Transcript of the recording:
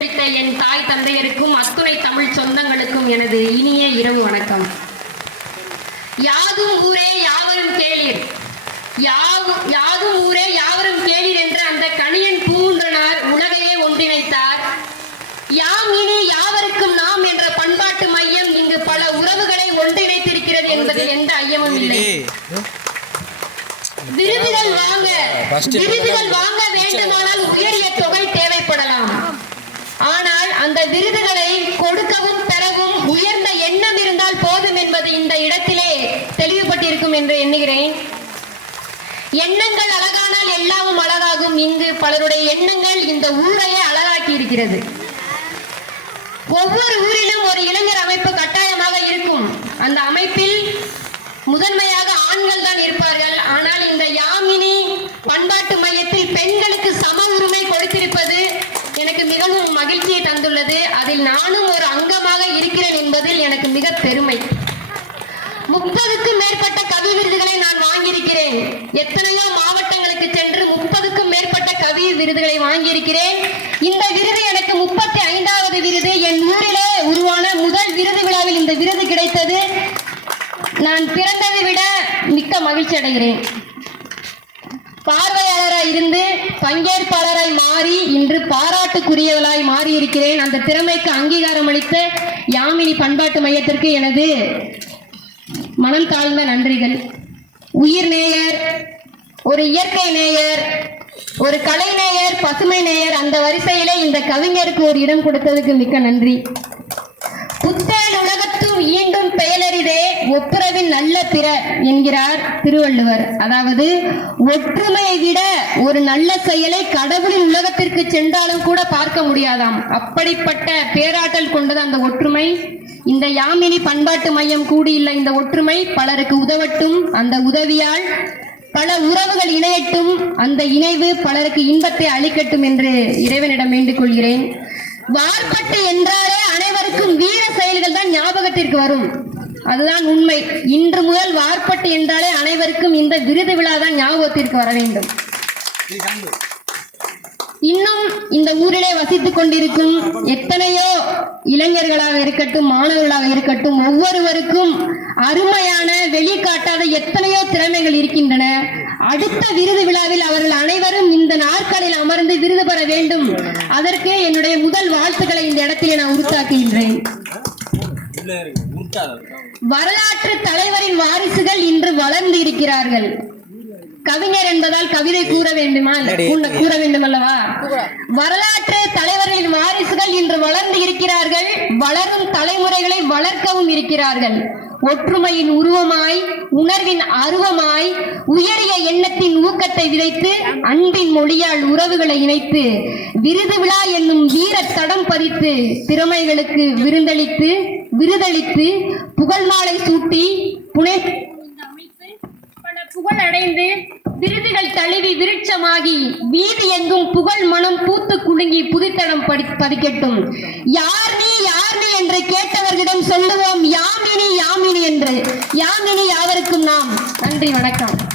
என் தாய் தந்தையருக்கும் அத்துணை தமிழ் சொந்தங்களுக்கும் எனது இனிய இரவு வணக்கம். யாதும் ஊரே யாவரும் கேளீர். யாவும் யாதும் ஊரே யாவரும் கேளீர் என்ற அந்த கணியன் பூன்றனார் உலகையே ஒன்றிணைத்தார். யாம் இனி யாவருக்கும் நாம் என்ற பண்பாட்டு மையம் இங்கு பல உறவுகளை ஒன்றிணைத்திருக்கிறது என்பதில் எந்த ஐயமும் இல்லை. விருதுகள் வாங்க விருதுகள் வாங்க வேண்டுமானால் உயரிய தொகை தேவைப்படலாம் ஆனால் அந்த விருதுகளை கொடுக்கவும் பெறவும் உயர்ந்த எண்ணம் இருந்தால் போதும் என்பது இந்த இடத்திலே தெளிவுபட்டிருக்கும் என்று எண்ணுகிறேன். எண்ணங்கள் அழகானால் எல்லாமும் அழகாகும். இங்கு பலருடைய எண்ணங்கள் இந்த ஊரையே அழகாக்கி இருக்கிறது ஒவ்வொரு ஊரிலும் ஒரு இளைஞர் அமைப்பு கட்டாயமாக இருக்கும். அந்த அமைப்பில் முதன்மையாக ஆண்கள் தான் இருப்பார்கள். ஆனால் இந்த யாமினி பண்பாட்டு மையத்தில் பெண்கள் மகிழ்ச்சியை அதில் நானும் ஒரு அங்கமாக இருக்கிறேன் என்பதில் எனக்கு மிக பெருமை. முப்பதுக்கும் மேற்பட்ட கவி விருதுகளை நான் வாங்கியிருக்கிறேன். எத்தனையோ மாவட்டங்களுக்கு சென்று முப்பதுக்கும் மேற்பட்ட கவி விருதுகளை வாங்கியிருக்கிறேன். இந்த விருது எனக்கு முப்பத்தி ஐந்தாவது விருது. என் ஊரிலே உருவான முதல் விருது விழாவில் இந்த விருது கிடைத்தது. நான் பிறந்ததை விட மிக்க மகிழ்ச்சி அடைகிறேன் பார்வையாளராய் இருந்து பங்கேற்பாளராய் மாறி இன்று பாராட்டுக்குரியவளாய் மாறி இருக்கிறேன் அந்த திறமைக்கு அங்கீகாரம் அளித்த யாமினி பண்பாட்டு மையத்திற்கு எனது மனம் தாழ்ந்த நன்றிகள். உயிர் நேயர் ஒரு இயற்கை நேயர் ஒரு கலை நேயர் பசுமை நேயர் அந்த வரிசையிலே இந்த கவிஞருக்கு ஒரு இடம் கொடுத்ததுக்கு மிக்க நன்றி. புத்தேன் உலகத்தும் ஈண்டும் பெயலரிதே ஒப்புரவின் நல்ல பிற என்கிறார் திருவள்ளுவர். அதாவது ஒற்றுமையை விட ஒரு நல்ல செயலை கடவுளின் உலகத்திற்கு சென்றாலும் கூட பார்க்க முடியாதாம். அப்படிப்பட்ட பேராற்றல் கொண்டது அந்த ஒற்றுமை. இந்த யாமினி பண்பாட்டு மையம் கூடியுள்ள இந்த ஒற்றுமை பலருக்கு உதவட்டும். அந்த உதவியால் பல உறவுகள் இணையட்டும். அந்த இணைவு பலருக்கு இன்பத்தை அளிக்கட்டும் என்று இறைவனிடம் வேண்டிக் கொள்கிறேன். வார்பட்டு என்றாரே அனைவருக்கும் வீர செயல்கள் தான் ஞாபகத்திற்கு வரும். அதுதான் உண்மை. இன்று முதல் வார்பட்டு என்றாலே அனைவருக்கும் இந்த விருது விழா தான் ஞாபகத்திற்கு வர வேண்டும். இன்னும் இந்த ஊரிலே வசித்துக் கொண்டிருக்கும் எத்தனையோ இளைஞர்களாக இருக்கட்டும் மாணவர்களாக இருக்கட்டும் ஒவ்வொருவருக்கும் அருமையான வெளிக்காட்டாத எத்தனையோ திறமைகள் இருக்கின்றன. அடுத்த விருது விழாவில் அவர்கள் அனைவரும் இந்த நாற்காலில் அமர்ந்து விருது பெற வேண்டும். அதற்கு என்னுடைய முதல் வாழ்த்துக்களை இந்த இடத்திலே நான் உருத்தாக்குகின்றேன். வரலாற்று தலைவரின் வாரிசுகள் இன்று வளர்ந்து இருக்கிறார்கள். கவிஞர் என்பதால் கவிதை கூற வேண்டுமா? கூற- வேண்டும் அல்லவா வரலாற்று தலைவர்களின் வாரிசுகள் இன்று வளர்ந்து இருக்கிறார்கள் வளரும் தலைமுறைகளை வளர்க்கவும் இருக்கிறார்கள். ஒற்றுமையின் உருவமாய் உணர்வின் அருவமாய் உயரிய எண்ணத்தின் ஊக்கத்தை விதைத்து அன்பின் மொழியால் உறவுகளை இணைத்து விருது விழா என்னும் வீர தடம் பதித்து திறமைகளுக்கு விருந்தளித்து விருதளித்து புகழ் மாலை சூட்டி புனை இந்த அமைப்பு பல புகழ் அடைந்து கல்வி விருட்சமாகி வீதி எங்கும் புகழ் மனம் பூத்து குலுங்கி புதித்தனம் படி பதிக்கட்டும். யார் நீ யார் நீ என்று கேட்டவர்களிடம் சொல்லுவோம் யாமினி யாமினி என்று. யாமினி யாவருக்கும் நாம். நன்றி வணக்கம்.